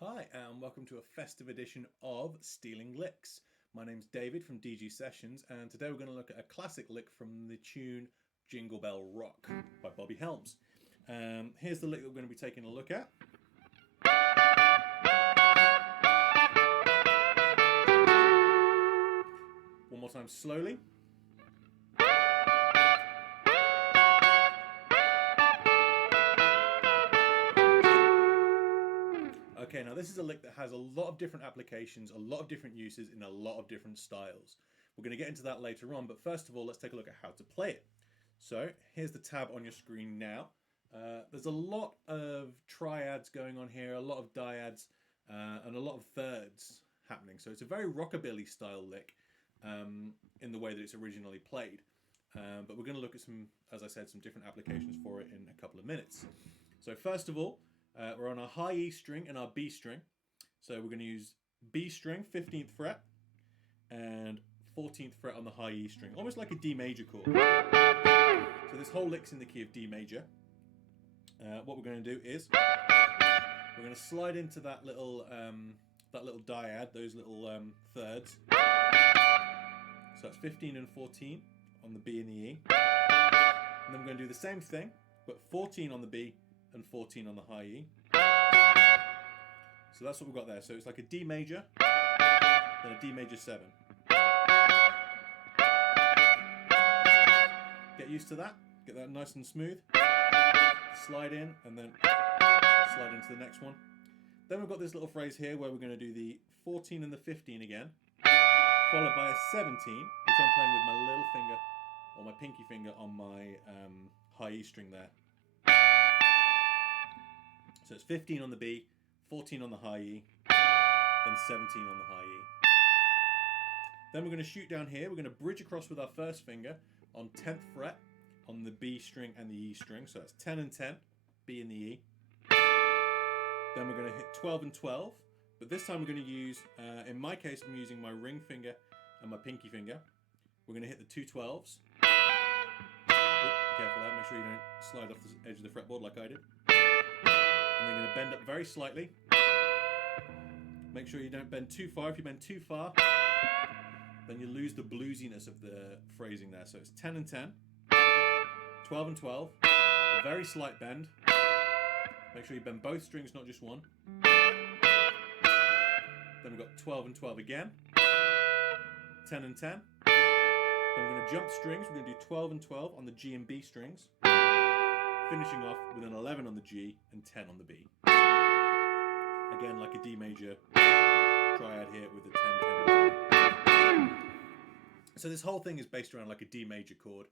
Hi, and welcome to a festive edition of Stealing Licks. My name's David from DG Sessions, and today we're going to look at a classic lick from the tune Jingle Bell Rock by Bobby Helms. Here's the lick that we're going to be taking a look at. One more time slowly. Okay, now this is a lick that has a lot of different applications, a lot of different uses in a lot of different styles. We're going to get into that later on, but first of all, let's take a look at how to play it. So here's the tab on your screen now. There's a lot of triads going on here, a lot of dyads, and a lot of thirds happening. So it's a very rockabilly style lick in the way that it's originally played. But we're going to look at some, as I said, some different applications for it in a couple of minutes. So first of all, we're on our high E string and our B string. So we're going to use B string, 15th fret, and 14th fret on the high E string, almost like a D major chord. So this whole lick's in the key of D major. What we're going to do is we're going to slide into that little dyad, those little thirds. So that's 15 and 14 on the B and the E. And then we're going to do the same thing, but 14 on the B and 14 on the high E. So that's what we've got there. So it's like a D major, then a D major 7. Get used to that, get that nice and smooth. Slide in and then slide into the next one. Then we've got this little phrase here where we're going to do the 14 and the 15 again, followed by a 17, which I'm playing with my little finger or my pinky finger on my high E string there. So it's 15 on the B, 14 on the high E, then 17 on the high E. Then we're going to shoot down here. We're going to bridge across with our first finger on 10th fret on the B string and the E string. So that's 10 and 10, B and the E. Then we're going to hit 12 and 12. But this time we're going to use, in my case, I'm using my ring finger and my pinky finger. We're going to hit the two 12s. Careful there, make sure you don't slide off the edge of the fretboard like I did. And then going to bend up very slightly. Make sure you don't bend too far. If you bend too far, then you lose the bluesiness of the phrasing there. So it's 10 and 10, 12 and 12, a very slight bend. Make sure you bend both strings, not just one. Then we've got 12 and 12 again, 10 and 10. Then we're going to jump strings. We're going to do 12 and 12 on the G and B strings, finishing off with an 11 on the G and 10 on the B. Again, like a D major triad here with a 10, 10, 10. So this whole thing is based around like a D major chord.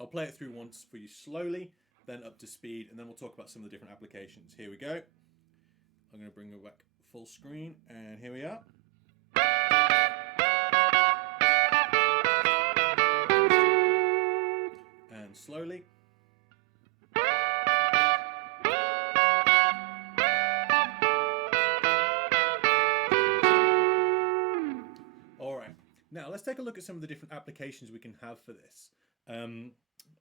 I'll play it through once for you slowly, then up to speed, and then we'll talk about some of the different applications. Here we go. I'm going to bring it back full screen, and here we are. And slowly. Alright, now let's take a look at some of the different applications we can have for this.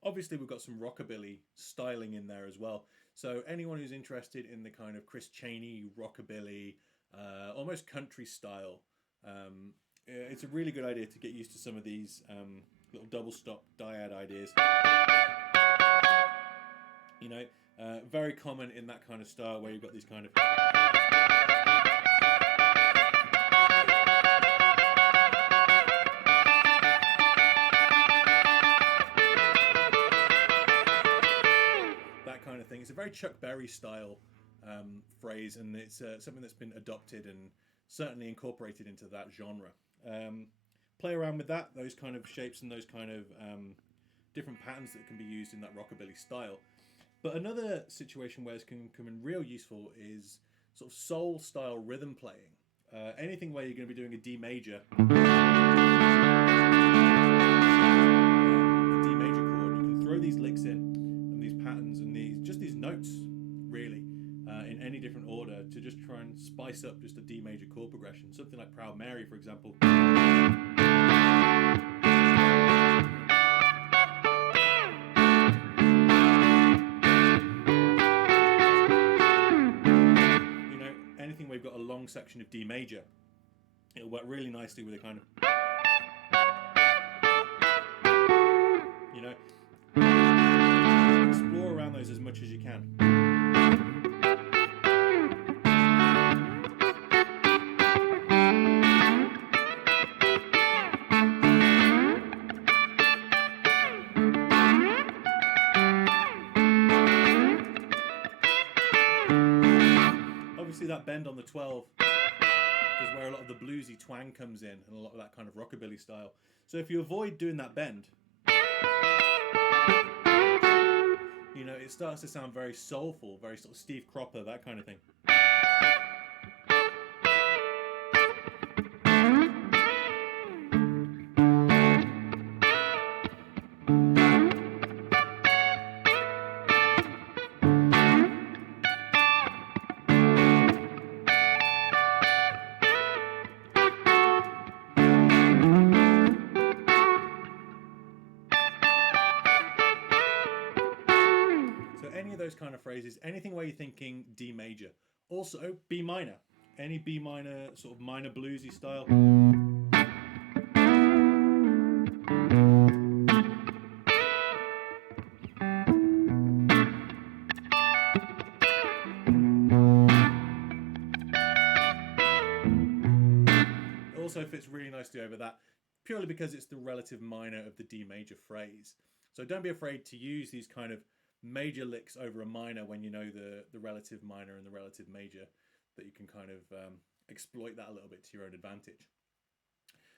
Obviously we've got some rockabilly styling in there as well. So anyone who's interested in the kind of Chris Chaney, rockabilly, almost country style, it's a really good idea to get used to some of these little double stop dyad ideas. You know, very common in that kind of style where you've got these kind of kind of thing. It's a very Chuck Berry style phrase, and it's something that's been adopted and certainly incorporated into that genre. Play around with that, those kind of shapes and those kind of different patterns that can be used in that rockabilly style. But another situation where this can come in real useful is sort of soul style rhythm playing. Anything where you're going to be doing a D major, a D major chord, you can throw these licks in and these patterns and these notes really in any different order to just try and spice up just a D major chord progression. Something like Proud Mary, for example. long section of D major. It'll work really nicely with a kind of, you know, explore around those as much as you can. Obviously that bend on the 12 is where a lot of the bluesy twang comes in, and a lot of that kind of rockabilly style. So if you avoid doing that bend, you know, it starts to sound very soulful, very sort of Steve Cropper, that kind of thing. Any of those kind of phrases, anything where you're thinking D major. Also B minor, any B minor sort of minor bluesy style. It also fits really nicely over that, purely because it's the relative minor of the D major phrase. So don't be afraid to use these kind of major licks over a minor when you know the relative minor and the relative major, that you can kind of exploit that a little bit to your own advantage.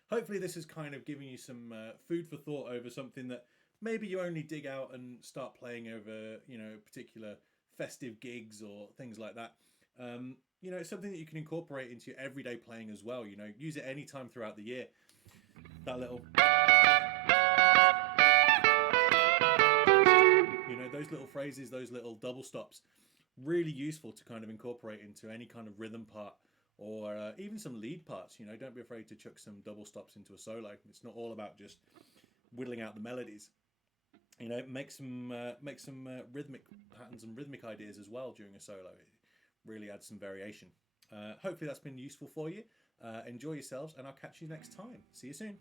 Hopefully this is kind of giving you some food for thought over something that maybe you only dig out and start playing over, you know, particular festive gigs or things like that. You know, it's something that you can incorporate into your everyday playing as well. You know, use it anytime throughout the year. That little, you know, those little phrases, those little double stops, really useful to kind of incorporate into any kind of rhythm part, or even some lead parts. You know, don't be afraid to chuck some double stops into a solo. It's not all about just whittling out the melodies. You know, make some rhythmic patterns and rhythmic ideas as well during a solo. It really adds some variation. Hopefully that's been useful for you. Enjoy yourselves, and I'll catch you next time. See you soon.